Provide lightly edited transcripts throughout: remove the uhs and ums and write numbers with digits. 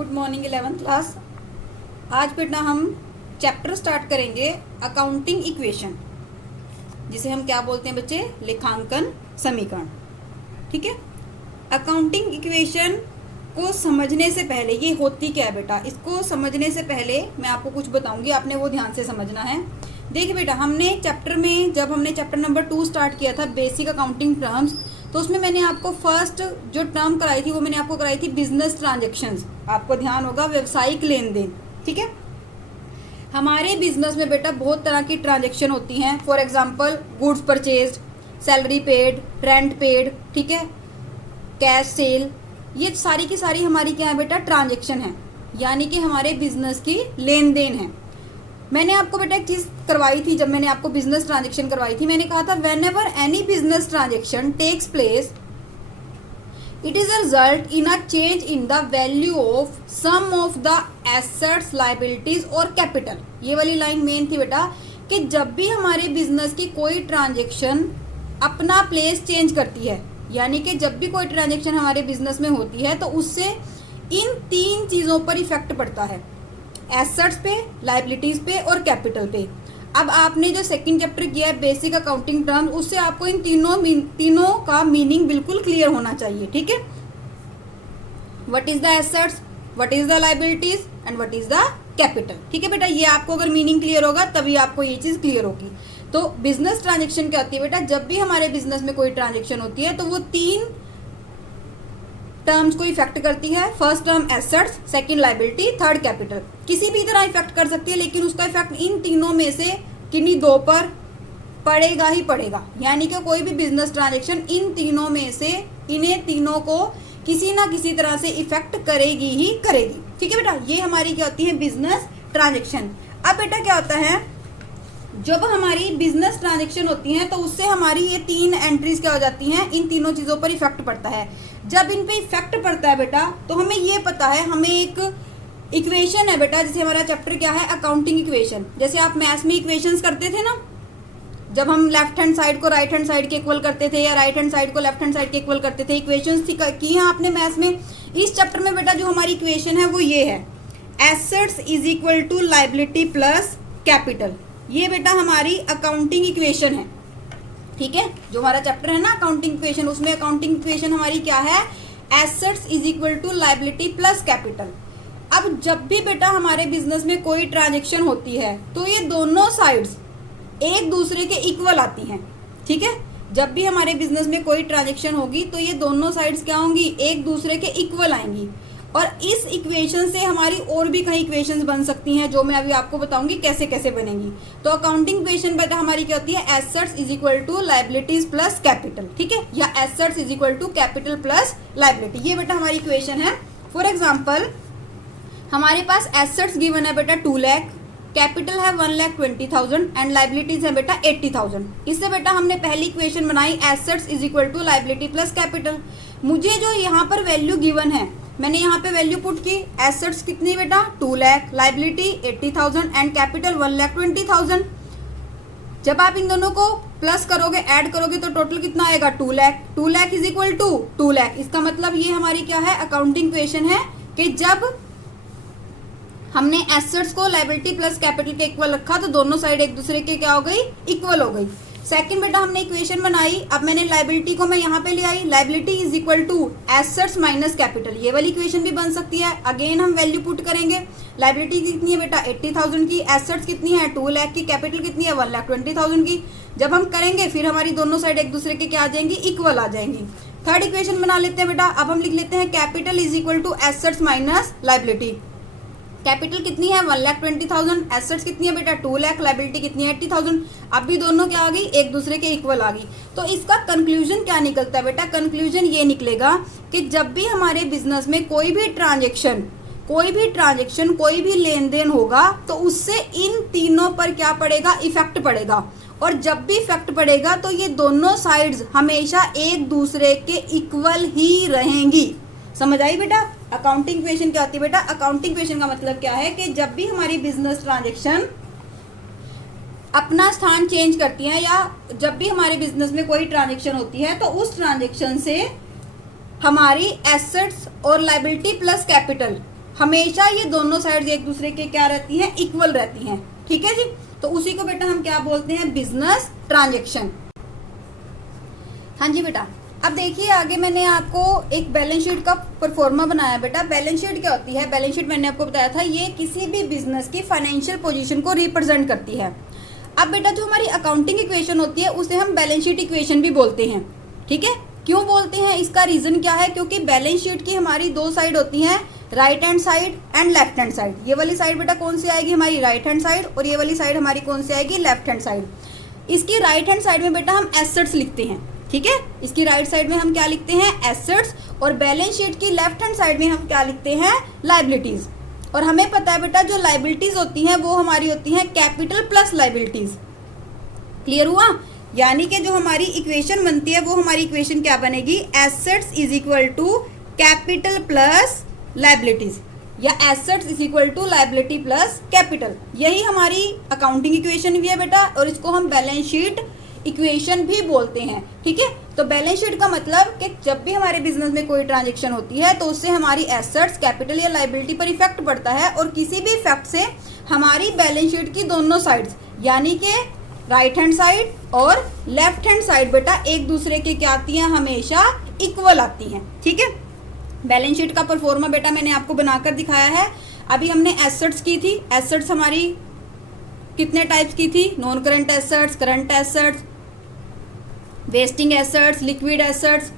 Good morning 11th class. आज बेटा हम चैप्टर स्टार्ट करेंगे अकाउंटिंग इक्वेशन, जिसे हम क्या बोलते हैं बच्चे, लेखांकन समीकरण। ठीक है। अकाउंटिंग इक्वेशन को समझने से पहले, ये होती क्या है बेटा, इसको समझने से पहले मैं आपको कुछ बताऊंगी, आपने वो ध्यान से समझना है। देखिए बेटा, हमने चैप्टर में, जब हमने चैप्टर नंबर 2 स्टार्ट किया था बेसिक अकाउंटिंग टर्म्स, तो उसमें मैंने आपको फर्स्ट जो टर्म कराई थी वो मैंने आपको कराई थी बिजनेस ट्रांजैक्शंस। आपको ध्यान होगा, व्यवसायिक लेन देन। ठीक है। हमारे बिजनेस में बेटा बहुत तरह की ट्रांजैक्शन होती हैं। For example goods purchase, salary paid, rent paid, ठीक है, कैश सेल, ये सारी की सारी हमारी क्या है बेटा, ट्रांजैक्शन है, यानी कि हमारे बिजनेस की लेन देन है। मैंने आपको बेटा एक चीज करवाई थी, जब मैंने आपको बिजनेस ट्रांजैक्शन करवाई थी, मैंने कहा था whenever any business transaction takes place it is a result in a change in the value of some of the assets, liabilities और कैपिटल। ये वाली लाइन मेन थी बेटा, कि जब भी हमारे बिजनेस की कोई ट्रांजैक्शन अपना प्लेस चेंज करती है, यानी कि जब भी कोई ट्रांजैक्शन हमारे बिजनेस में होती है तो उससे इन तीन चीजों पर इफेक्ट पड़ता है, एसेट्स पे, लाइबिलिटीज पे और कैपिटल पे। अब आपने जो सेकंड चैप्टर किया है बेसिक अकाउंटिंग टर्म, उससे आपको इन तीनों का मीनिंग बिल्कुल क्लियर होना चाहिए। ठीक है। What is the assets, what is the liabilities and what is the capital. ठीक है बेटा, ये आपको अगर मीनिंग क्लियर होगा तभी आपको ये चीज क्लियर होगी। तो बिजनेस ट्रांजेक्शन क्या होती है बेटा, जब भी हमारे बिजनेस में कोई ट्रांजेक्शन होती है तो वो तीन टर्म्स को इफेक्ट करती है। First term assets, second liability, third capital. किसी भी तरह इफेक्ट कर सकती है, लेकिन उसका इफेक्ट इन तीनों में से किन्हीं दो पर पड़ेगा ही पड़ेगा। यानी कि कोई भी बिजनेस ट्रांजैक्शन इन तीनों में से, इन्हें तीनों को किसी ना किसी तरह से इफेक्ट करेगी ही करेगी। ठीक है बेटा, ये हमारी क्या होती है, बिजनेस ट्रांजैक्शन। अब बेटा क्या होता है, जब हमारी बिजनेस ट्रांजैक्शन होती है तो उससे हमारी ये तीन एंट्रीज क्या हो जाती हैं, इन तीनों चीजों पर इफेक्ट पड़ता है। जब इन पे इफेक्ट पड़ता है बेटा, तो हमें ये पता है, हमें एक इक्वेशन है बेटा, जैसे हमारा चैप्टर क्या है, अकाउंटिंग इक्वेशन। जैसे आप मैथ्स में इक्वेशंस करते थे ना, जब हम लेफ्ट हैंड साइड को राइट हैंड साइड के इक्वल करते थे या राइट हैंड साइड को लेफ्ट हैंड साइड के इक्वल करते थे, इक्वेशंस की हैं आपने मैथ्स में। इस चैप्टर में बेटा जो हमारी इक्वेशन है वो ये है, assets is equal to liability plus capital. ये बेटा हमारी अकाउंटिंग इक्वेशन है। ठीक है, जो हमारा चैप्टर है ना अकाउंटिंग इक्वेशन, उसमें अकाउंटिंग इक्वेशन हमारी क्या है, assets is equal to liability plus capital. अब जब भी बेटा हमारे बिजनेस में कोई ट्रांजैक्शन होती है तो ये दोनों साइड्स एक दूसरे के इक्वल आती हैं। ठीक है, जब भी हमारे बिजनेस में कोई ट्रांजैक्शन होगी तो ये दोनों साइड्स क्या होंगी, एक दूसरे के इक्वल आएंगी। और इस इक्वेशन से हमारी और भी कई इक्वेशंस बन सकती हैं, जो मैं अभी आपको बताऊंगी कैसे कैसे बनेंगी। तो अकाउंटिंग इक्वेशन बेटा हमारी क्या होती है, assets is equal to liabilities plus capital. ठीक है, या assets is equal to capital plus liability, ये बेटा हमारी इक्वेशन है। फॉर एग्जाम्पल हमारे पास एसेट्स गिवन है बेटा 2 लाख, कैपिटल है 1,20,000 एंड लाइबिलिटीज है बेटा 80,000। इससे बेटा हमने पहली इक्वेशन बनाई, assets is equal to liability plus capital. मुझे जो यहाँ पर वैल्यू गिवन है, मैंने यहाँ पे वैल्यू पुट की, एसेट्स कितनी बेटा 2 लाख, लाइबिलिटी 80,000 एंड कैपिटल 1,20,000। जब आप इन दोनों को प्लस करोगे, ऐड करोगे तो टोटल कितना आएगा, 2 lakh. 2 lakh is equal to 2 lakh. इसका मतलब ये हमारी क्या है, अकाउंटिंग इक्वेशन है, कि जब हमने एसेट्स को लाइबिलिटी प्लस कैपिटल के इक्वल रखा तो दोनों साइड एक दूसरे के क्या हो गई, इक्वल हो गई। सेकंड बेटा हमने इक्वेशन बनाई, अब मैंने लाइबिलिटी को मैं यहाँ पे ले आई, liability is equal to assets minus capital. ये वाली इक्वेशन भी बन सकती है। अगेन हम वैल्यू पुट करेंगे, लाइबिलिटी कितनी है बेटा 80,000 की, एसेट्स कितनी है 2 लाख की, कैपिटल कितनी है 1,20,000 की। जब हम करेंगे फिर हमारी दोनों साइड एक दूसरे के क्या आ जाएंगी, इक्वल आ जाएंगी। थर्ड इक्वेशन बना लेते हैं बेटा, अब हम लिख लेते हैं capital is equal to assets minus liability. Capital कितनी है 1,20,000, एसेट्स कितनी है बेटा 2 लाख, लाइबिलिटी कितनी है 80,000। अब भी दोनों क्या आ गई, एक दूसरे के इक्वल आ गई। तो इसका कंक्लूजन क्या निकलता है बेटा, कंक्लूजन ये निकलेगा कि जब भी हमारे बिजनेस में कोई भी ट्रांजैक्शन, कोई भी लेन देन होगा तो उससे इन तीनों पर क्या पड़ेगा, इफेक्ट पड़ेगा। और जब भी इफेक्ट पड़ेगा तो ये दोनों साइड्स हमेशा एक दूसरे के इक्वल ही रहेंगी। समझ आई बेटा, अकाउंटिंग इक्वेशन क्या होती है बेटा, अकाउंटिंग इक्वेशन का मतलब क्या है कि जब भी हमारी बिजनेस ट्रांजैक्शन अपना स्थान चेंज करती है, या जब भी हमारे बिजनेस में कोई ट्रांजैक्शन होती है तो उस ट्रांजैक्शन से हमारी एसेट्स और लाइबिलिटी प्लस कैपिटल हमेशा ये दोनों साइड एक दूसरे के क्या रहती हैं, इक्वल रहती हैं। ठीक है जी, तो उसी को बेटा हम क्या बोलते हैं, बिजनेस ट्रांजेक्शन। हाँ जी बेटा, अब देखिए आगे मैंने आपको एक बैलेंस शीट का परफॉर्मा बनाया बेटा। बैलेंस शीट क्या होती है, बैलेंस शीट मैंने आपको बताया था ये किसी भी बिजनेस की फाइनेंशियल पोजीशन को रिप्रेजेंट करती है। अब बेटा जो हमारी अकाउंटिंग इक्वेशन होती है उसे हम बैलेंस शीट इक्वेशन भी बोलते हैं। ठीक है, क्यों बोलते हैं, इसका रीजन क्या है, क्योंकि बैलेंस शीट की हमारी दो साइड होती हैं, right hand side and left hand side. ये वाली साइड बेटा कौन सी आएगी, हमारी राइट हैंड साइड, और ये वाली साइड हमारी कौन सी आएगी, लेफ्ट हैंड साइड। इसकी राइट हैंड साइड में बेटा हम एसेट्स लिखते हैं। ठीक है, इसकी राइट साइड में हम क्या लिखते हैं, एसेट्स, और बैलेंस शीट की लेफ्ट हैंड साइड में हम क्या लिखते हैं, लायबिलिटीज। और हमें पता है बेटा जो लायबिलिटीज होती हैं वो हमारी होती हैं कैपिटल प्लस लायबिलिटीज। क्लियर हुआ, यानी कि जो हमारी इक्वेशन बनती है वो हमारी इक्वेशन क्या बनेगी, assets is equal to capital plus liabilities, या assets is equal to liability plus capital. यही हमारी अकाउंटिंग इक्वेशन भी है बेटा, और इसको हम बैलेंस शीट इक्वेशन भी बोलते हैं। ठीक है, तो बैलेंस शीट का मतलब कि जब भी हमारे बिजनेस में कोई ट्रांजेक्शन होती है तो उससे हमारी एसेट्स, कैपिटल या लायबिलिटी पर इफेक्ट पड़ता है, और किसी भी इफेक्ट से हमारी बैलेंस शीट की दोनों साइड्स यानी कि राइट हैंड साइड और लेफ्ट हैंड साइड बेटा एक दूसरे के क्या आती हैं, हमेशा इक्वल आती हैं। ठीक है, बैलेंस शीट का परफॉर्मा बेटा मैंने आपको बनाकर दिखाया है। अभी हमने एसेट्स की थी, एसेट्स हमारी कितने टाइप्स की थी, non current assets, current assets, wasting assets, liquid assets.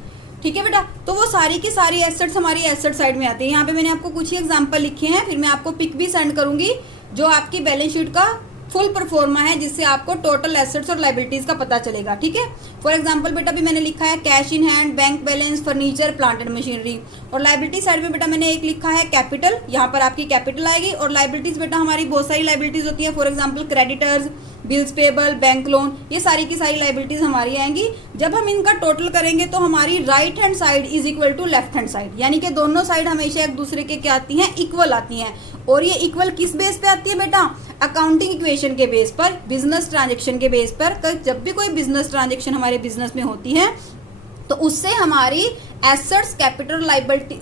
ठीक है बेटा, तो वो सारी की सारी एसेट्स हमारी एसेट साइड में आती है। यहाँ पे मैंने आपको कुछ ही एग्जांपल लिखे हैं, फिर मैं आपको पिक भी सेंड करूंगी जो आपकी बैलेंस शीट का फुल परफॉर्मा है, जिससे आपको टोटल एसेट्स और लायबिलिटीज का पता चलेगा। ठीक है, फॉर एग्जांपल बेटा भी मैंने लिखा है cash in hand, bank balance, furniture, plant and machinery. और लायबिलिटी साइड में बेटा मैंने एक लिखा है कैपिटल, यहाँ पर आपकी कैपिटल आएगी। और लायबिलिटीज बेटा हमारी बहुत सारी लायबिलिटीज होती है, for example creditors, bills payable, bank loan, ये सारी की सारी लायबिलिटीज हमारी आएंगी। जब हम इनका टोटल करेंगे तो हमारी right hand side is equal to left hand side, यानी कि दोनों साइड हमेशा एक दूसरे के क्या आती हैं, इक्वल आती हैं। और ये इक्वल किस बेस पे आती है बेटा, अकाउंटिंग इक्वेशन के बेस पर, बिजनेस ट्रांजेक्शन के बेस पर। जब भी कोई बिजनेस ट्रांजेक्शन हमारे बिजनेस में होती है तो उससे हमारी एसेट्स, कैपिटल,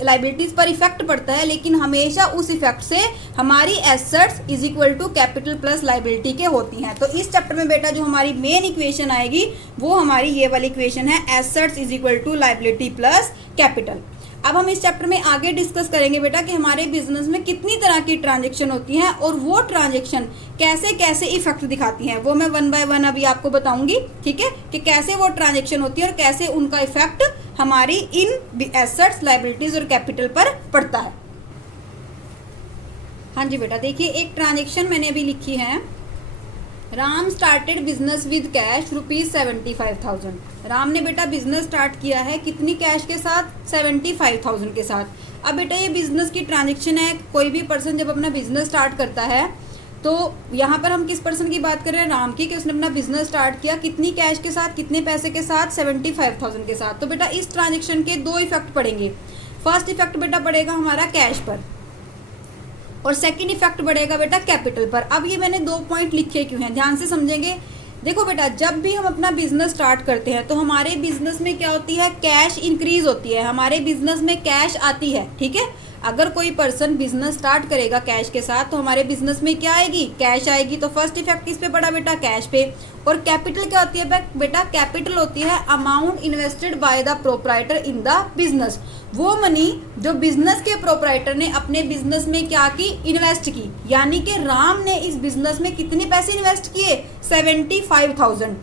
लायबिलिटीज पर इफेक्ट पड़ता है, लेकिन हमेशा उस इफेक्ट से हमारी assets is equal to capital plus liability के होती हैं। तो इस चैप्टर में बेटा जो हमारी मेन इक्वेशन आएगी वो हमारी ये वाली इक्वेशन है, assets is equal to liability plus capital. अब हम इस चैप्टर में आगे डिस्कस करेंगे बेटा कि हमारे बिजनेस में कितनी तरह की ट्रांजेक्शन होती हैं और वो ट्रांजेक्शन कैसे कैसे इफेक्ट दिखाती हैं, वो मैं वन बाय वन अभी आपको बताऊंगी। ठीक है, कि कैसे वो ट्रांजेक्शन होती है और कैसे उनका इफेक्ट हमारी इन एसेट्स, लायबिलिटीज और कैपिटल पर पड़ता है। हाँ जी बेटा, देखिए एक ट्रांजेक्शन मैंने अभी लिखी है, Ram started business with cash ₹75,000। Ram ने बेटा बिजनेस स्टार्ट किया है कितनी कैश के साथ, 75,000 के साथ। अब बेटा ये बिजनेस की ट्रांजेक्शन है, कोई भी पर्सन जब अपना बिजनेस स्टार्ट करता है तो यहाँ पर हम किस पर्सन की बात कर रहे हैं, राम की, कि उसने अपना बिजनेस स्टार्ट किया कितनी कैश के साथ, कितने पैसे के साथ, 75,000 के साथ। तो बेटा इस ट्रांजेक्शन के दो इफेक्ट पड़ेंगे। फर्स्ट इफेक्ट बेटा पड़ेगा हमारा कैश पर, और सेकंड इफेक्ट बढ़ेगा बेटा कैपिटल पर। अब ये मैंने 2 पॉइंट लिखे क्यों हैं, ध्यान से समझेंगे। देखो बेटा, जब भी हम अपना बिजनेस स्टार्ट करते हैं तो हमारे बिजनेस में क्या होती है, कैश इंक्रीज होती है, हमारे बिजनेस में कैश आती है। ठीक है, अगर कोई पर्सन बिजनेस स्टार्ट करेगा कैश के साथ तो हमारे बिजनेस में क्या आएगी, कैश आएगी। तो फर्स्ट इफेक्ट किस पे पड़ा बेटा, कैश पे। और कैपिटल क्या होती है बेटा, कैपिटल होती है amount invested by the proprietor in the business, वो मनी जो बिजनेस के प्रोप्राइटर ने अपने बिजनेस में क्या की, इन्वेस्ट की। यानी कि राम ने इस बिजनेस में कितने पैसे इन्वेस्ट किए, 75,000।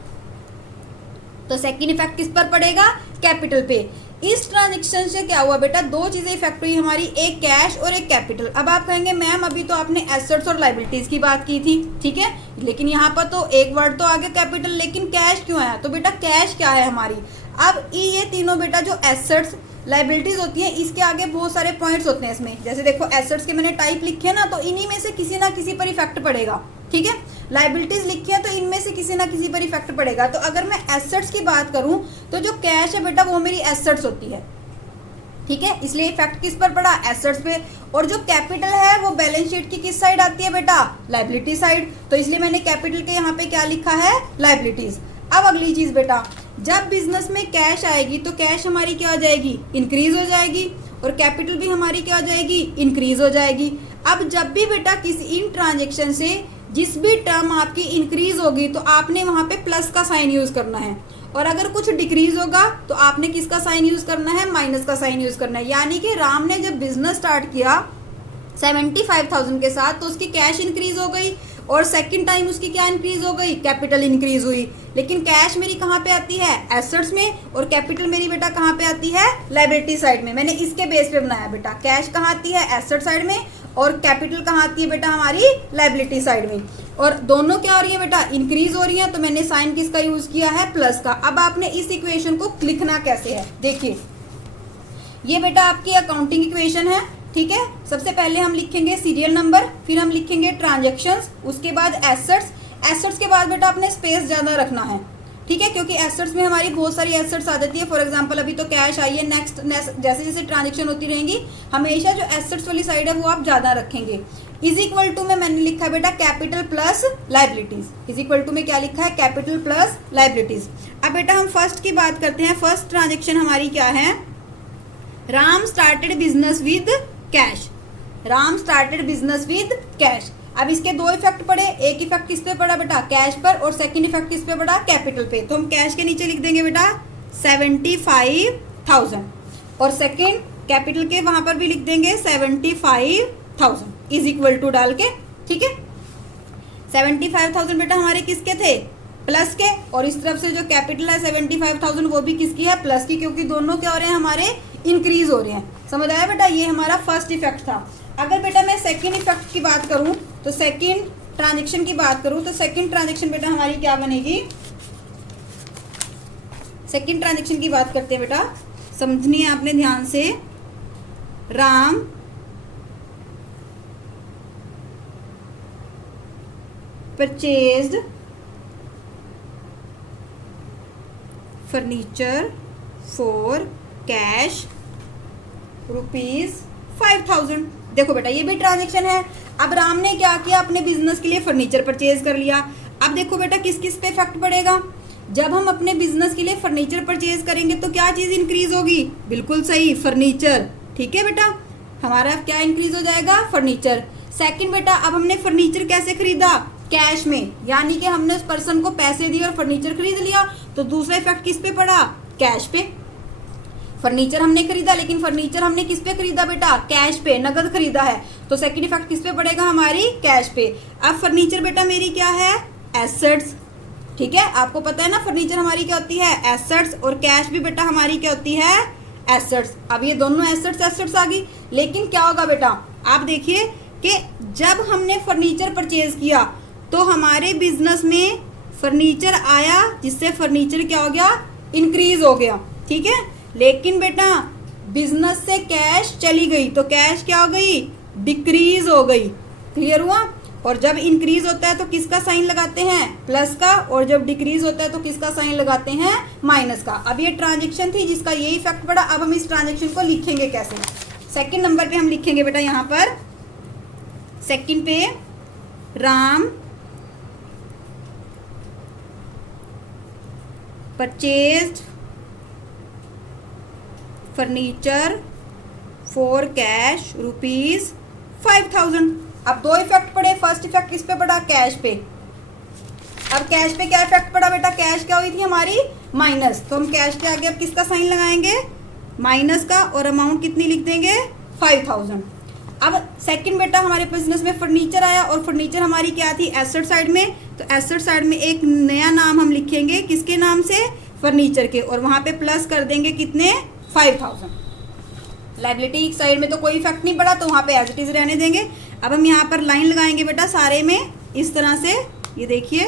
तो सेकंड इफेक्ट किस पर पड़ेगा, कैपिटल पे। इस ट्रांजेक्शन से क्या हुआ बेटा, दो चीजें इफेक्ट हुई हमारी, एक कैश और एक कैपिटल। अब आप कहेंगे मैम अभी तो आपने एसेट्स और लायबिलिटीज की बात की थी, ठीक है, लेकिन यहाँ पर तो एक वर्ड तो आगे कैपिटल, लेकिन कैश क्यों आया। तो बेटा कैश क्या है हमारी, अब ये तीनों बेटा जो एसेट्स, लायबिलिटीज होती है, इसके आगे बहुत सारे पॉइंट्स होते हैं इसमें। जैसे देखो एसेट्स के मैंने टाइप लिखे ना, तो इन्हीं में से किसी ना किसी पर इफेक्ट पड़ेगा। ठीक है, लायबिलिटीज लिखी है तो इनमें से किसी ना किसी पर इफेक्ट पड़ेगा। तो अगर मैं एसेट्स की बात करूं तो जो कैश है बेटा वो मेरी एसेट्स होती है। ठीक है, इसलिए इफेक्ट किस पर पड़ा, एसेट्स पे। और जो कैपिटल है वो बैलेंस शीट की किस साइड आती है बेटा, लायबिलिटी साइड। तो इसलिए मैंने कैपिटल के यहाँ पे क्या लिखा है, लायबिलिटीज। अब अगली चीज बेटा, जब बिजनेस में कैश आएगी तो कैश हमारी क्या हो जाएगी, इंक्रीज हो जाएगी। और कैपिटल भी हमारी क्या हो जाएगी, इंक्रीज हो जाएगी। अब जब भी बेटा किसी इन ट्रांजेक्शन से जिस भी टर्म आपकी इंक्रीज होगी तो आपने वहां पे प्लस का साइन यूज करना है, और अगर कुछ डिक्रीज होगा तो आपने किसका साइन यूज करना है, माइनस का साइन यूज करना है। यानी कि राम ने जब बिजनेस स्टार्ट किया 75,000 के साथ, तो उसकी कैश इंक्रीज हो गई, और सेकंड टाइम उसकी क्या इंक्रीज हो गई, कैपिटल इंक्रीज हुई। लेकिन कैश मेरी कहाँ पे आती है, एसेट्स में, और कैपिटल मेरी बेटा कहाँ पे आती है, लायबिलिटी साइड में। मैंने इसके बेस पे बनाया बेटा, कैश कहाँ आती है, एसेट साइड में, और कैपिटल कहाँ आती है बेटा, हमारी लायबिलिटी साइड में। और दोनों क्या हो रही है बेटा, इंक्रीज हो रही है, तो मैंने साइन किसका यूज किया है, प्लस का। अब आपने इस इक्वेशन को लिखना कैसे है, देखिए ये बेटा आपकी अकाउंटिंग इक्वेशन है, ठीक है। सबसे पहले हम लिखेंगे सीरियल नंबर, फिर हम लिखेंगे ट्रांजैक्शंस, उसके बाद एसेट्स। एसेट्स के बाद बेटा आपने स्पेस ज़्यादा रखना है, ठीक है, क्योंकि एसेट्स में हमारी बहुत सारी एसेट्स आ जाती है। फॉर एग्जांपल अभी तो कैश आई है, नेक्स्ट जैसे जैसे ट्रांजैक्शन होती रहेंगी हमेशा जो एसेट्स वाली साइड है वो आप ज़्यादा रखेंगे। इज इक्वल टू में मैंने लिखा है बेटा capital plus liabilities. Is equal to में क्या लिखा है, कैपिटल प्लस लाइबिलिटीज। अब बेटा हम फर्स्ट की बात करते हैं। फर्स्ट ट्रांजेक्शन हमारी क्या है, Ram started business with cash. Ram started business with cash. अब इसके दो इफेक्ट पड़े, एक इफेक्ट किस पे पड़ा बेटा, कैश पर, और सेकंड इफेक्ट किस पे पड़ा, कैपिटल पे। तो हम कैश के नीचे लिख देंगे बेटा 75,000, और सेकंड कैपिटल के वहां पर भी लिख देंगे 75,000 इज इक्वल टू डाल के, ठीक है। 75,000 बेटा हमारे किसके थे, प्लस के, और इस तरफ से जो कैपिटल है 75,000 वो भी किसकी है, प्लस की, क्योंकि दोनों क्या हो रहे हैं, हमारे इंक्रीज हो रहे हैं। समझ आया बेटा, ये हमारा फर्स्ट इफेक्ट था। अगर बेटा मैं सेकंड इफेक्ट की बात करूं, तो सेकंड ट्रांजैक्शन की बात करूं, तो सेकंड ट्रांजैक्शन बेटा हमारी क्या बनेगी। सेकंड ट्रांजैक्शन की बात करते हैं बेटा, समझनी है आपने ध्यान से। Ram purchased furniture for cash ₹5,000। देखो बेटा ये भी ट्रांजैक्शन है। अब राम ने क्या किया, अपने बिजनेस के लिए फर्नीचर परचेज कर लिया। अब देखो बेटा किस किस पे इफेक्ट पड़ेगा, जब हम अपने बिजनेस के लिए फर्नीचर परचेज करेंगे तो क्या चीज़ इंक्रीज होगी, बिल्कुल सही, फर्नीचर, ठीक है बेटा, हमारा क्या इंक्रीज हो जाएगा, फर्नीचर। सेकंड बेटा अब हमने फर्नीचर कैसे खरीदा, कैश में, यानी कि हमने उस पर्सन को पैसे दिए और फर्नीचर खरीद लिया। तो दूसरा इफेक्ट किस पे पड़ा, कैश पे। फर्नीचर हमने खरीदा, लेकिन फर्नीचर हमने किस पे खरीदा बेटा, कैश पे, नगद खरीदा है, तो सेकंड इफेक्ट किस पे पड़ेगा, हमारी कैश पे। अब फर्नीचर बेटा मेरी क्या है, एसेट्स, ठीक है, आपको पता है ना फर्नीचर हमारी क्या होती है, एसेट्स, और कैश भी बेटा हमारी क्या होती है, एसेट्स। अब ये दोनों एसेट्स आ गई, लेकिन क्या होगा बेटा, आप देखिए कि जब हमने फर्नीचर परचेज किया तो हमारे बिजनेस में फर्नीचर आया, जिससे फर्नीचर क्या हो गया, इंक्रीज हो गया, ठीक है। लेकिन बेटा बिजनेस से कैश चली गई तो कैश क्या हो गई, डिक्रीज हो गई। क्लियर हुआ। और जब इंक्रीज होता है तो किसका साइन लगाते हैं, प्लस का, और जब डिक्रीज होता है तो किसका साइन लगाते हैं, माइनस का। अब ये ट्रांजैक्शन थी जिसका ये इफेक्ट पड़ा। अब हम इस ट्रांजैक्शन को लिखेंगे कैसे, सेकंड नंबर पे हम लिखेंगे बेटा, यहाँ पर सेकंड पे Ram purchased furniture for cash ₹5,000। अब दो इफेक्ट पड़े, फर्स्ट इफेक्ट किस पे पड़ा, कैश पे। अब कैश पे क्या इफेक्ट पड़ा बेटा, कैश क्या हुई थी हमारी, माइनस, तो हम कैश के आगे अब किसका साइन लगाएंगे, माइनस का, और अमाउंट कितनी लिख देंगे, 5,000। अब सेकंड बेटा हमारे बिजनेस में फर्नीचर आया, और फर्नीचर हमारी क्या थी, एसेट साइड में, तो एसेट साइड में एक नया नाम हम लिखेंगे, किसके नाम से, फर्नीचर के, और वहां पे प्लस कर देंगे कितने, 5,000। लायबिलिटी साइड में तो कोई इफेक्ट नहीं पड़ा, तो वहां पे एज इट इज रहने देंगे। अब हम यहाँ पर लाइन लगाएंगे बेटा सारे में इस तरह से, ये देखिए,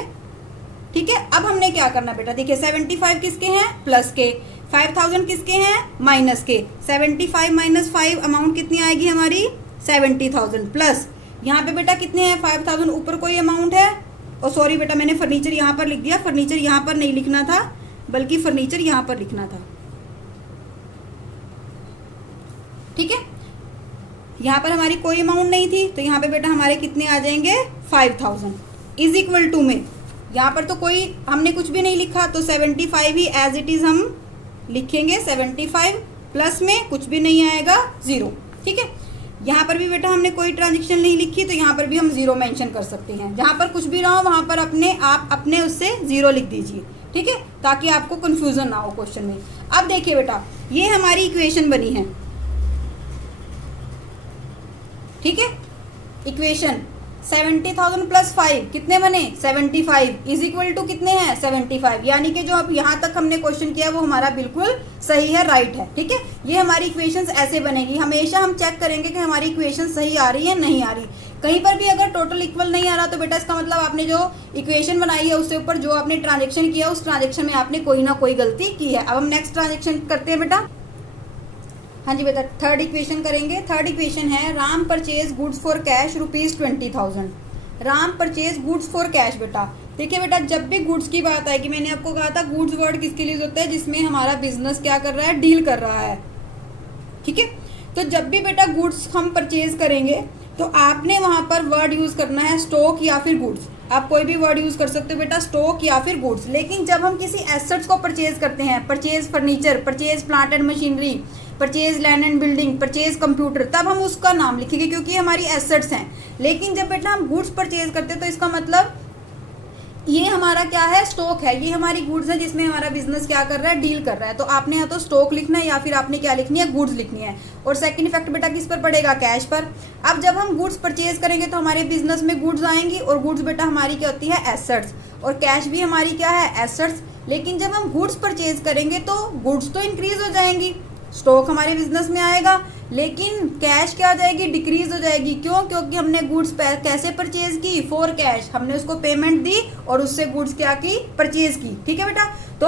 ठीक है। अब हमने क्या करना बेटा, देखिए 75 किसके हैं, प्लस के, 5,000 किसके हैं, माइनस के। 75 माइनस 5 अमाउंट कितनी आएगी हमारी, 70,000, प्लस यहाँ पे बेटा कितने हैं, 5,000, ऊपर कोई अमाउंट है, और सॉरी बेटा मैंने फर्नीचर यहाँ पर लिख दिया, फर्नीचर यहाँ पर नहीं लिखना था, बल्कि फर्नीचर यहाँ पर लिखना था, ठीक है। यहाँ पर हमारी कोई अमाउंट नहीं थी, तो यहाँ पे बेटा हमारे कितने आ जाएंगे, 5,000 इज इक्वल टू में, यहाँ पर तो कोई हमने कुछ भी नहीं लिखा, तो 75 ही एज इट इज हम लिखेंगे, 75 प्लस में कुछ भी नहीं आएगा, 0। ठीक है, यहाँ पर भी बेटा हमने कोई ट्रांजेक्शन नहीं लिखी तो यहाँ पर भी हम 0 मेंशन कर सकते हैं। जहाँ पर कुछ भी ना हो वहाँ पर आप अपने उससे 0 लिख दीजिए। ठीक है, ताकि आपको कंफ्यूजन ना हो क्वेश्चन में। अब देखिए बेटा, ये हमारी इक्वेशन बनी है। ठीक है, इक्वेशन 70,000 प्लस 5 कितने बने, 75 इज इक्वल टू कितने हैं, 75। यानी कि जो अब यहाँ तक हमने क्वेश्चन किया वो हमारा बिल्कुल सही है, राइट है। ठीक है, ये हमारी इक्वेशंस ऐसे बनेगी। हमेशा हम चेक करेंगे कि हमारी इक्वेशन सही आ रही है नहीं आ रही। कहीं पर भी अगर टोटल इक्वल नहीं आ रहा तो बेटा इसका मतलब आपने जो इक्वेशन बनाई है उसके ऊपर जो आपने ट्रांजेक्शन किया उस ट्रांजेक्शन में आपने कोई ना कोई गलती की है। अब हम नेक्स्ट ट्रांजेक्शन करते हैं बेटा। हाँ जी बेटा, थर्ड इक्वेशन करेंगे। थर्ड इक्वेशन है Ram purchase goods for cash ₹20,000। Ram purchase goods for cash. बेटा देखिए बेटा, जब भी गुड्स की बात आएगी, मैंने आपको कहा था गुड्स वर्ड किसके लिए होता है, जिसमें हमारा बिजनेस क्या कर रहा है, डील कर रहा है। ठीक है, तो जब भी बेटा गुड्स हम परचेज करेंगे तो आपने वहां पर वर्ड यूज करना है स्टॉक या फिर गुड्स। आप कोई भी वर्ड यूज कर सकते हो बेटा, स्टॉक या फिर गुड्स। लेकिन जब हम किसी एसेट्स को परचेज करते हैं, purchase furniture, purchase plant and machinery, purchase land and building, purchase computer, तब हम उसका नाम लिखेंगे क्योंकि हमारी एसेट्स हैं। लेकिन जब बेटा हम गुड्स परचेज करते हैं तो इसका मतलब ये हमारा क्या है, स्टॉक है। ये हमारी गुड्स है जिसमें हमारा बिजनेस क्या कर रहा है, डील कर रहा है। तो आपने या तो स्टॉक लिखना है या फिर आपने क्या लिखनी है, गुड्स लिखनी है। और सेकंड इफेक्ट बेटा किस पर पड़ेगा, कैश पर। अब जब हम गुड्स परचेज करेंगे तो हमारे बिजनेस में गुड्स आएंगी और गुड्स बेटा हमारी क्या होती है, एसेट्स। और कैश भी हमारी क्या है, एसेट्स। लेकिन जब हम गुड्स परचेज करेंगे तो गुड्स तो इंक्रीज हो जाएंगी, स्टॉक हमारे बिजनेस में आएगा, लेकिन कैश क्या हो जाएगी, डिक्रीज हो जाएगी। क्यों, क्योंकि हमने गुड्स कैसे परचेज की, फॉर कैश। हमने उसको पेमेंट दी और उससे गुड्स क्या की, परचेज की। ठीक है बेटा, तो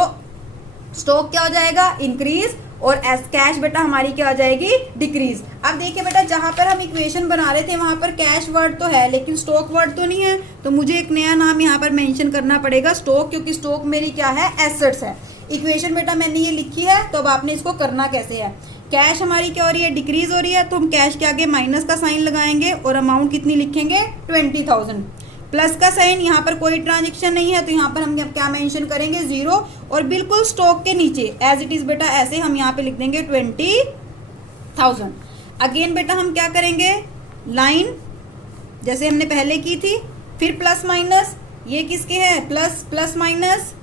स्टॉक क्या हो जाएगा, इंक्रीज, और कैश बेटा हमारी क्या हो जाएगी, डिक्रीज। अब देखिए बेटा, जहां पर हम इक्वेशन बना रहे थे वहां पर कैश वर्ड तो है लेकिन स्टॉक वर्ड तो नहीं है, तो मुझे एक नया नाम यहाँ पर मेंशन करना पड़ेगा, स्टॉक, क्योंकि स्टॉक मेरी क्या है, एसेट्स है। इक्वेशन बेटा मैंने ये लिखी है, तो अब आपने इसको करना कैसे है। कैश हमारी क्या हो रही है, डिक्रीज हो रही है, तो हम कैश के आगे माइनस का साइन लगाएंगे और अमाउंट कितनी लिखेंगे, 20,000। प्लस का साइन, यहाँ पर कोई ट्रांजेक्शन नहीं है तो यहाँ पर हम क्या मेंशन करेंगे, 0। और बिल्कुल स्टॉक के नीचे एज इट इज बेटा ऐसे हम यहाँ पे लिख देंगे 20,000। अगेन बेटा हम क्या करेंगे, लाइन जैसे हमने पहले की थी, फिर प्लस माइनस, ये किसके है, प्लस प्लस माइनस,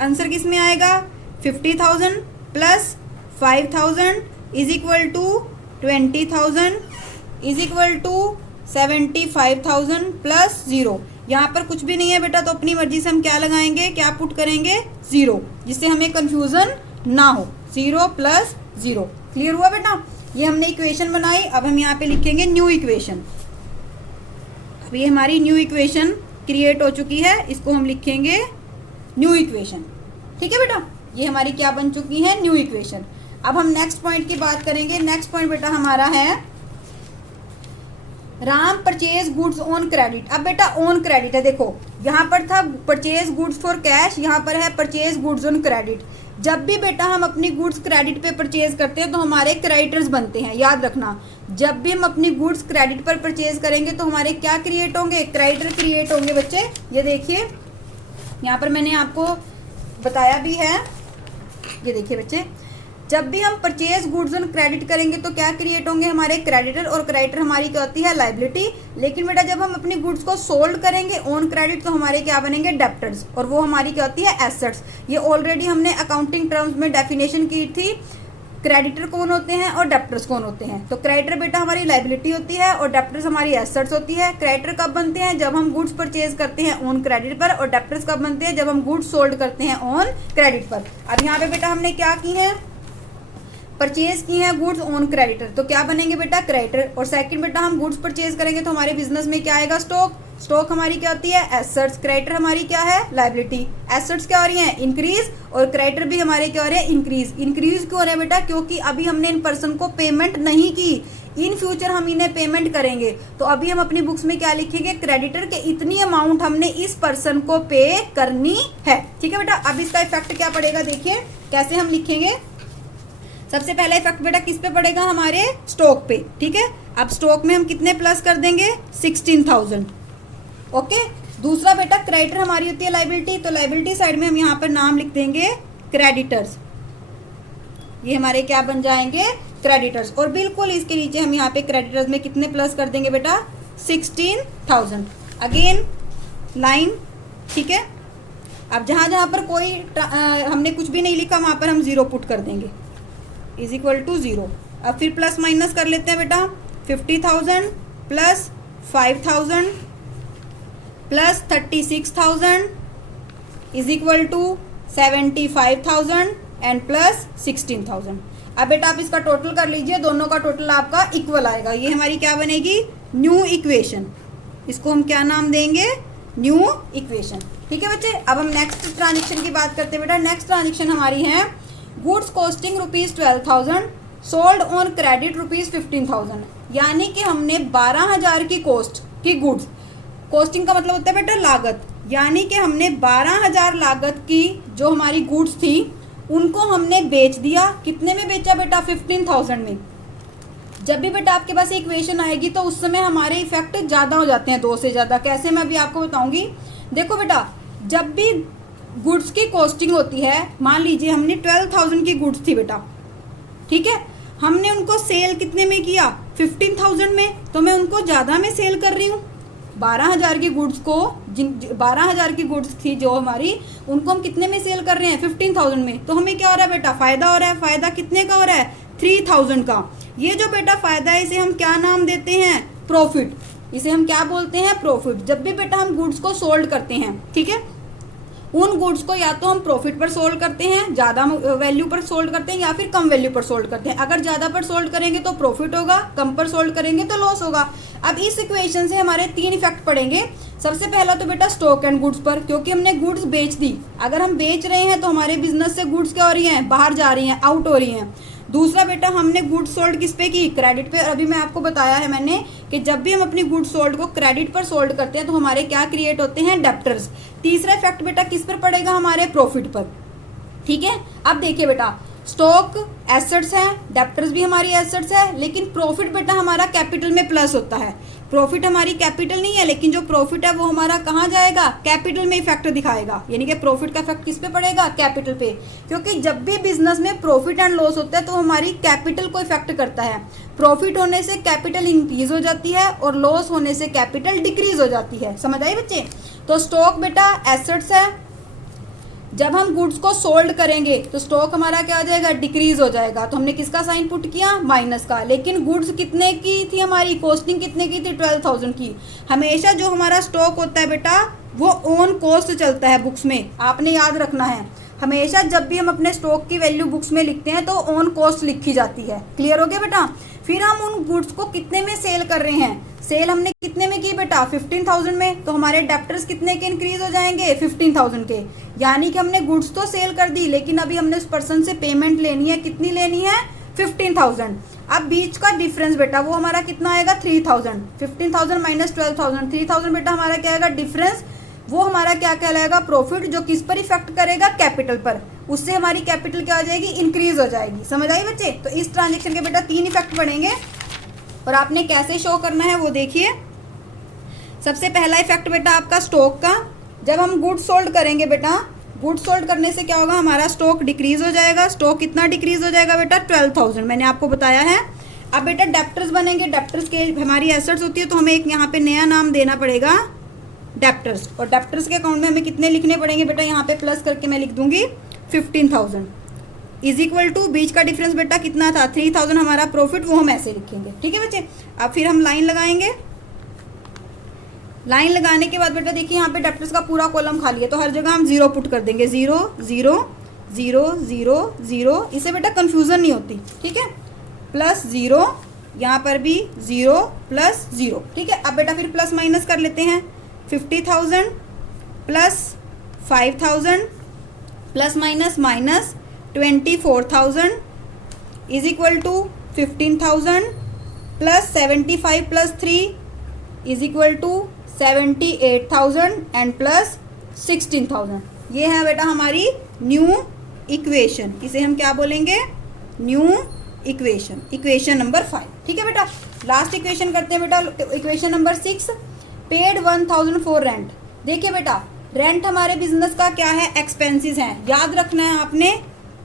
आंसर किस में आएगा, 50,000 plus 5,000 is equal to 20,000 is equal to 75,000 plus 0। यहाँ पर कुछ भी नहीं है बेटा, तो अपनी मर्जी से हम क्या लगाएंगे, क्या पुट करेंगे, 0, जिससे हमें कंफ्यूजन ना हो। 0 प्लस 0, क्लियर हुआ बेटा। ये हमने इक्वेशन बनाई। अब हम यहाँ पे लिखेंगे न्यू इक्वेशन। अब ये हमारी न्यू इक्वेशन क्रिएट हो चुकी है, इसको हम लिखेंगे न्यू इक्वेशन। ठीक है बेटा, ये हमारी क्या बन चुकी है, न्यू इक्वेशन। अब हम नेक्स्ट पॉइंट की बात करेंगे। नेक्स्ट पॉइंट बेटा हमारा है Ram purchase goods on credit. अब बेटा ऑन क्रेडिट है, देखो यहाँ पर था परचेज गुड्स फॉर कैश, यहाँ पर है परचेज गुड्स ऑन क्रेडिट। जब भी बेटा हम अपनी गुड्स क्रेडिट पे परचेज करते हैं तो हमारे क्रेडिटर्स बनते हैं, याद रखना। जब भी हम अपनी गुड्स क्रेडिट पर परचेज करेंगे तो हमारे क्या क्रिएट होंगे, क्रेडिटर क्रिएट होंगे बच्चे। ये देखिए यहाँ पर मैंने आपको बताया भी है, ये देखिए बच्चे, जब भी हम परचेज गुड्स ऑन क्रेडिट करेंगे तो क्या क्रिएट होंगे, हमारे क्रेडिटर। और क्रेडिटर हमारी क्या होती है, लायबिलिटी। लेकिन बेटा जब हम अपनी गुड्स को सोल्ड करेंगे ऑन क्रेडिट तो हमारे क्या बनेंगे, डेप्टर्स, और वो हमारी क्या होती है, एसेट्स। ये ऑलरेडी हमने अकाउंटिंग टर्म्स में डेफिनेशन की थी, क्रेडिटर कौन होते हैं और डेप्टर्स कौन होते हैं। तो क्रेडिटर बेटा हमारी लायबिलिटी होती है और डेप्टर्स हमारी एसेट्स होती है। क्रेडिटर कब बनते हैं, जब हम गुड्स परचेज करते हैं ऑन क्रेडिट पर, और डेप्टर्स कब बनते हैं, जब हम गुड्स सोल्ड करते हैं ऑन क्रेडिट पर। अब यहाँ पे बेटा हमने क्या की है, परचेज की है गुड्स ऑन क्रेडिटर, तो क्या बनेंगे बेटा, क्रेडिटर। और सेकंड बेटा हम गुड्स परचेज करेंगे तो हमारे बिजनेस में क्या आएगा, स्टॉक। स्टॉक हमारी क्या होती है, एसेट्स। क्रेडिटर हमारी क्या है, लायबिलिटी। एसेट्स क्या हो रही है, इंक्रीज, और क्रेडिटर भी हमारे क्या हो रहे हैं, इंक्रीज। इंक्रीज क्यों हो रहा है बेटा, क्योंकि अभी हमने इन पर्सन को पेमेंट नहीं की, इन फ्यूचर हम इन्हें पेमेंट करेंगे। तो अभी हम अपनी बुक्स में क्या लिखेंगे, क्रेडिटर के इतनी अमाउंट हमने इस पर्सन को पे करनी है। ठीक है बेटा, अब इसका इफेक्ट क्या पड़ेगा, देखिए कैसे हम लिखेंगे। सबसे पहला इफेक्ट बेटा किस पे पड़ेगा, हमारे स्टॉक पे। ठीक है, अब स्टॉक में हम कितने प्लस कर देंगे, 16,000। ओके, दूसरा बेटा क्रेडिटर हमारी होती है लायबिलिटी, तो लायबिलिटी साइड में हम यहाँ पर नाम लिख देंगे क्रेडिटर्स। ये हमारे क्या बन जाएंगे, क्रेडिटर्स। और बिल्कुल इसके नीचे हम यहाँ पे क्रेडिटर्स में कितने प्लस कर देंगे बेटा, 16,000। अगेन लाइन, ठीक है। अब जहाँ जहाँ पर कोई हमने कुछ भी नहीं लिखा वहाँ पर हम 0 पुट कर देंगे, इज इक्वल टू 0। अब फिर प्लस माइनस कर लेते हैं बेटा, 50,000 plus 5,000 plus 36,000 is equal to 75,000 and plus 16,000। अब बेटा आप इसका टोटल कर लीजिए, दोनों का टोटल आपका इक्वल आएगा। ये हमारी क्या बनेगी, न्यू इक्वेशन। इसको हम क्या नाम देंगे, न्यू इक्वेशन। ठीक है बच्चे। अब हम नेक्स्ट ट्रांजेक्शन की बात करते हैं बेटा। नेक्स्ट ट्रांजेक्शन हमारी है goods costing ₹12,000 sold on credit ₹15,000। यानी कि हमने 12,000 की कॉस्ट की गुड्स, कॉस्टिंग का मतलब होता है बेटा लागत, यानी कि हमने 12,000 लागत की जो हमारी गुड्स थी उनको हमने बेच दिया। कितने में बेचा बेटा, 15,000 में। जब भी बेटा आपके पास इक्वेशन आएगी तो उस समय हमारे इफेक्ट ज़्यादा हो जाते हैं, 2 से ज़्यादा। कैसे, मैं अभी आपको बताऊंगी। देखो बेटा, जब भी गुड्स की कॉस्टिंग होती है, मान लीजिए हमने 12,000 की गुड्स थी बेटा, ठीक है, हमने उनको सेल कितने में किया, 15,000 में, तो मैं उनको ज़्यादा में सेल कर रही हूँ। 12,000 की गुड्स को, जिन 12,000 की गुड्स थी जो हमारी, उनको हम कितने में सेल कर रहे हैं, 15,000 में। तो हमें क्या हो रहा है बेटा, फ़ायदा हो रहा है। फ़ायदा कितने का हो रहा है, 3,000 का। ये जो बेटा फ़ायदा है इसे हम क्या नाम देते हैं, प्रॉफिट। इसे हम क्या बोलते हैं, प्रॉफिट। जब भी बेटा हम गुड्स को सोल्ड करते हैं, ठीक है, उन गुड्स को या तो हम प्रॉफिट पर सोल्ड करते हैं, ज़्यादा वैल्यू पर सोल्ड करते हैं, या फिर कम वैल्यू पर सोल्ड करते हैं। अगर ज़्यादा पर सोल्ड करेंगे तो प्रॉफिट होगा, कम पर सोल्ड करेंगे तो लॉस होगा। अब इस इक्वेशन से हमारे 3 इफेक्ट पड़ेंगे। सबसे पहला तो बेटा स्टॉक एंड गुड्स पर, क्योंकि हमने गुड्स बेच दी। अगर हम बेच रहे हैं तो हमारे बिजनेस से गुड्स क्या हो रही हैं, बाहर जा रही हैं, आउट हो रही हैं। दूसरा बेटा, हमने गुड्स सोल्ड किस पे की, क्रेडिट पे। और अभी मैं आपको बताया है मैंने कि जब भी हम अपनी गुड्स सोल्ड को क्रेडिट पर सोल्ड करते हैं तो हमारे क्या क्रिएट होते हैं, डेप्टर्स। तीसरा इफेक्ट बेटा किस पर पड़ेगा, हमारे प्रॉफिट पर। ठीक है। अब देखिए बेटा, स्टॉक एसेट्स है, डेप्टर्स भी हमारी एसेट्स है, लेकिन प्रॉफिट बेटा हमारा कैपिटल में प्लस होता है। प्रॉफिट हमारी कैपिटल नहीं है, लेकिन जो प्रॉफिट है वो हमारा कहाँ जाएगा, कैपिटल में इफेक्ट दिखाएगा। यानी कि प्रॉफिट का इफेक्ट किस पे पड़ेगा, कैपिटल पे। क्योंकि जब भी बिजनेस में प्रॉफिट एंड लॉस होता है तो हमारी कैपिटल को इफेक्ट करता है। प्रॉफिट होने से कैपिटल इंक्रीज हो जाती है और लॉस होने से कैपिटल डिक्रीज हो जाती है। समझ आई बच्चे। तो स्टॉक बेटा एसेट्स है, जब हम गुड्स को सोल्ड करेंगे तो स्टॉक हमारा क्या हो जाएगा, डिक्रीज हो जाएगा। तो हमने किसका साइन पुट किया, माइनस का। लेकिन गुड्स कितने की थी, हमारी कॉस्टिंग कितने की थी, 12,000 की। हमेशा जो हमारा स्टॉक होता है बेटा वो ऑन कॉस्ट चलता है बुक्स में, आपने याद रखना है। हमेशा जब भी हम अपने स्टॉक की वैल्यू बुक्स में लिखते हैं तो ऑन कॉस्ट लिखी जाती है। क्लियर हो गया बेटा। फिर हम उन गुड्स को कितने में सेल कर रहे हैं, सेल हमने कितने में की बेटा, 15,000 में। तो हमारे डेप्टर्स कितने के इंक्रीज हो जाएंगे, 15,000 के। यानी कि हमने गुड्स तो सेल कर दी, लेकिन अभी हमने उस पर्सन से पेमेंट लेनी है। कितनी लेनी है, 15,000। अब बीच का डिफरेंस बेटा वो हमारा कितना आएगा, 3,000। 15,000 माइनस 12,000, 3,000 बेटा हमारा क्या आएगा, डिफरेंस। वो हमारा क्या कहलाएगा, प्रॉफिट, जो किस पर इफेक्ट करेगा, कैपिटल पर। उससे हमारी कैपिटल क्या हो जाएगी, इंक्रीज हो जाएगी। समझ आई बच्चे। तो इस ट्रांजेक्शन के बेटा 3 इफेक्ट पड़ेंगे और आपने कैसे शो करना है वो देखिए। सबसे पहला इफेक्ट बेटा आपका स्टॉक का। जब हम गुड्स सोल्ड करेंगे बेटा, गुड्स सोल्ड करने से क्या होगा, हमारा स्टॉक डिक्रीज हो जाएगा। स्टॉक कितना डिक्रीज हो जाएगा बेटा, 12,000, मैंने आपको बताया है। अब बेटा डेप्टर्स बनेंगे। डेप्टर्स के हमारी एसेट्स होती है तो हमें एक यहाँ पे नया नाम देना पड़ेगा, डेप्टर्स। और डेप्टर्स के अकाउंट में हमें कितने लिखने पड़ेंगे बेटा, यहाँ पे प्लस करके मैं लिख दूंगी 15,000 इज इक्वल टू, बीच का डिफरेंस बेटा कितना था, 3,000 हमारा प्रॉफिट, वो हम ऐसे लिखेंगे। ठीक है बच्चे। अब फिर हम लाइन लगाएंगे। लाइन लगाने के बाद बेटा देखिए यहाँ पे डेप्टर्स का पूरा कॉलम खाली है तो हर जगह हम 0 पुट कर देंगे, 0 0 0 0 0। इससे बेटा कंफ्यूजन नहीं होती। ठीक है। प्लस 0, यहाँ पर भी 0 प्लस 0। ठीक है। अब बेटा फिर प्लस माइनस कर लेते हैं, 50,000 plus 5,000 plus minus minus 24,000 is equal to 15,000 plus 75 plus 3 is equal to 78,000 and plus 16,000। ये है बेटा हमारी न्यू इक्वेशन। इसे हम क्या बोलेंगे, न्यू इक्वेशन, इक्वेशन नंबर 5। ठीक है बेटा। लास्ट इक्वेशन करते हैं बेटा, equation number 6। Paid 1,000 for rent. देखिए बेटा, रेंट हमारे बिजनेस का क्या है, एक्सपेंसेस हैं। याद रखना है आपने,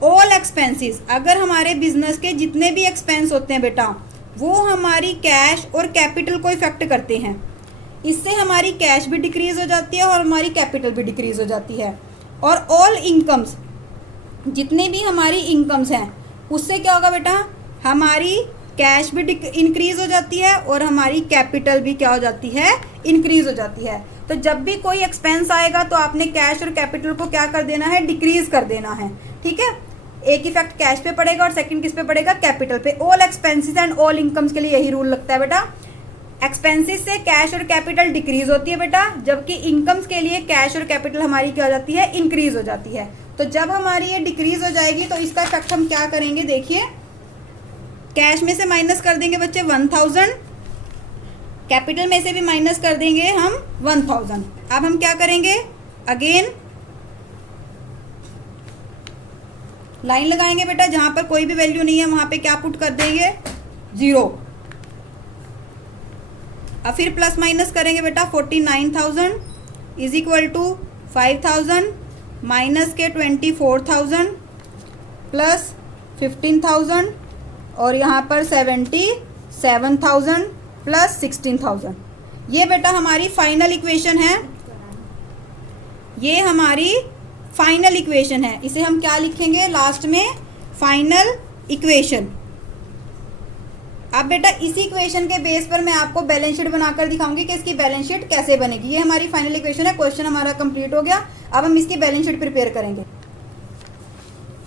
ऑल एक्सपेंसेस, अगर हमारे बिजनेस के जितने भी एक्सपेंस होते हैं बेटा वो हमारी कैश और कैपिटल को इफेक्ट करते हैं, इससे हमारी कैश भी डिक्रीज हो जाती है और हमारी कैपिटल भी डिक्रीज हो जाती है। और ऑल इनकम्स, जितने भी हमारी इनकम्स हैं उससे क्या होगा बेटा, हमारी कैश भी इंक्रीज हो जाती है और हमारी कैपिटल भी क्या हो जाती है, इंक्रीज हो जाती है। तो जब भी कोई एक्सपेंस आएगा तो आपने कैश और कैपिटल को क्या कर देना है, डिक्रीज कर देना है। ठीक है, एक इफेक्ट कैश पे पड़ेगा और सेकंड किस पे पड़ेगा, कैपिटल पे। All expenses and all incomes के लिए यही रूल लगता है बेटा, एक्सपेंसेस से कैश और कैपिटल डिक्रीज होती है बेटा, जबकि इनकम्स के लिए कैश और कैपिटल हमारी क्या हो जाती है, इंक्रीज हो जाती है। तो जब हमारी ये डिक्रीज हो जाएगी तो इसका इफेक्ट हम क्या करेंगे, देखिए कैश में से माइनस कर देंगे बच्चे 1000, कैपिटल में से भी माइनस कर देंगे हम 1000। अब हम क्या करेंगे, अगेन लाइन लगाएंगे बेटा, जहां पर कोई भी वैल्यू नहीं है वहां पे क्या पुट कर देंगे, 0। अब फिर प्लस माइनस करेंगे बेटा, 49,000 इज इक्वल टू 5000 माइनस के 24,000 प्लस 15,000 और यहाँ पर 77,000 प्लस 16,000। ये बेटा हमारी फाइनल इक्वेशन है, ये हमारी फाइनल इक्वेशन है। इसे हम क्या लिखेंगे लास्ट में, फाइनल इक्वेशन। अब बेटा इसी इक्वेशन के बेस पर मैं आपको बैलेंस शीट बनाकर दिखाऊंगी कि इसकी बैलेंस शीट कैसे बनेगी। ये हमारी फाइनल इक्वेशन है, क्वेश्चन हमारा कंप्लीट हो गया। अब हम इसकी बैलेंस शीट प्रिपेयर करेंगे।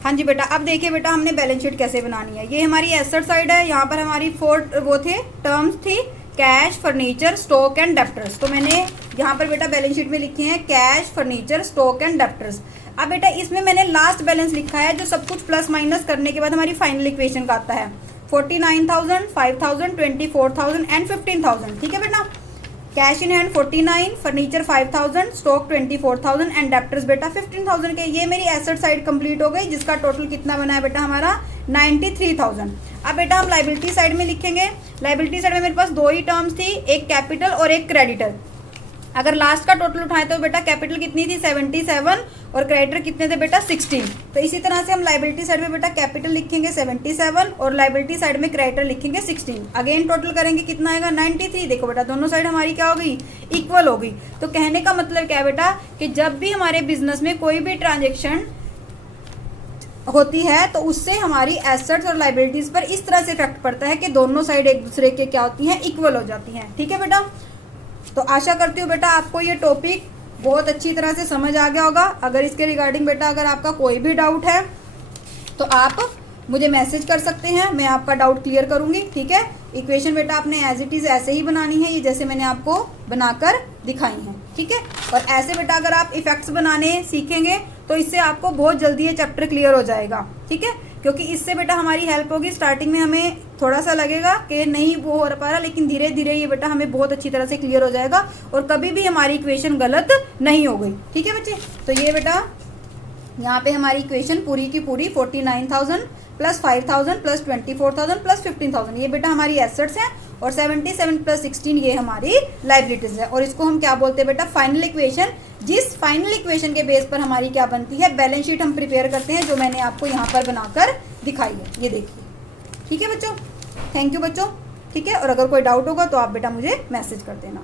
हाँ जी बेटा, अब देखिए बेटा हमने बैलेंस शीट कैसे बनानी है। ये हमारी एसेट साइड है, यहाँ पर हमारी 4 वो थे टर्म्स थी, cash, furniture, stock and debtors. तो मैंने यहाँ पर बेटा बैलेंस शीट में लिखे हैं cash, furniture, stock and debtors. अब बेटा इसमें मैंने लास्ट बैलेंस लिखा है जो सब कुछ प्लस माइनस करने के बाद हमारी फाइनल इक्वेशन का आता है, 49,000, 5,000, 24,000 एंड 15,000। ठीक है बेटा, cash in hand 49, furniture 5,000, stock 24,000 and debtors बेटा 15,000 के। ये मेरी एसेट साइड कंप्लीट हो गई, जिसका टोटल कितना बना है बेटा हमारा 93,000। अब बेटा हम लाइबिलिटी साइड में लिखेंगे। लाइबिलिटी साइड में मेरे पास 2 ही टर्म्स थी, एक कैपिटल और एक क्रेडिटर। अगर लास्ट का टोटल उठाए तो बेटा कैपिटल कितनी थी 77 और क्रेडिटर कितने थे बेटा 16। तो इसी तरह से हम लाइबिलिटी साइड में बेटा कैपिटल लिखेंगे 77 और लाइबिलिटी साइड में क्रेडिटर लिखेंगे 16। अगेन टोटल करेंगे कितना आएगा 93। देखो बेटा दोनों साइड हमारी क्या हो गई, इक्वल हो गई। तो कहने का मतलब क्या है बेटा कि जब भी हमारे बिजनेस में कोई भी ट्रांजेक्शन होती है तो उससे हमारी एसेट्स और लाइबिलिटीज पर इस तरह से इफेक्ट पड़ता है कि दोनों साइड एक दूसरे के क्या होती हैं, इक्वल हो जाती हैं। ठीक है बेटा, तो आशा करती हूँ बेटा आपको ये टॉपिक बहुत अच्छी तरह से समझ आ गया होगा। अगर इसके रिगार्डिंग बेटा अगर आपका कोई भी डाउट है तो आप मुझे मैसेज कर सकते हैं, मैं आपका डाउट क्लियर करूँगी। ठीक है, इक्वेशन बेटा आपने एज इट इज़ ऐसे ही बनानी है, ये जैसे मैंने आपको बनाकर दिखाई हैं। ठीक है, और ऐसे बेटा अगर आप इफेक्ट्स बनाने सीखेंगे तो इससे आपको बहुत जल्दी ये चैप्टर क्लियर हो जाएगा। ठीक है, क्योंकि इससे बेटा हमारी हेल्प होगी। स्टार्टिंग में हमें थोड़ा सा लगेगा कि नहीं वो हो पा रहा, लेकिन धीरे धीरे ये बेटा हमें बहुत अच्छी तरह से क्लियर हो जाएगा और कभी भी हमारी इक्वेशन गलत नहीं हो गई। ठीक है बच्चे, तो ये बेटा यहाँ पे हमारी इक्वेशन पूरी की पूरी 49,000 प्लस 5,000 प्लस 24,000 प्लस 15,000 ये बेटा हमारी एसेट्स हैं और 77 प्लस 16 ये हमारी लाइबिलिटीज है। और इसको हम क्या बोलते हैं बेटा, फाइनल इक्वेशन। जिस फाइनल इक्वेशन के बेस पर हमारी क्या बनती है, बैलेंस शीट हम प्रिपेयर करते हैं, जो मैंने आपको यहाँ पर बनाकर दिखाई है, ये देखिए। ठीक है बच्चों, थैंक यू बच्चों। ठीक है, और अगर कोई डाउट होगा तो आप बेटा मुझे मैसेज कर देना।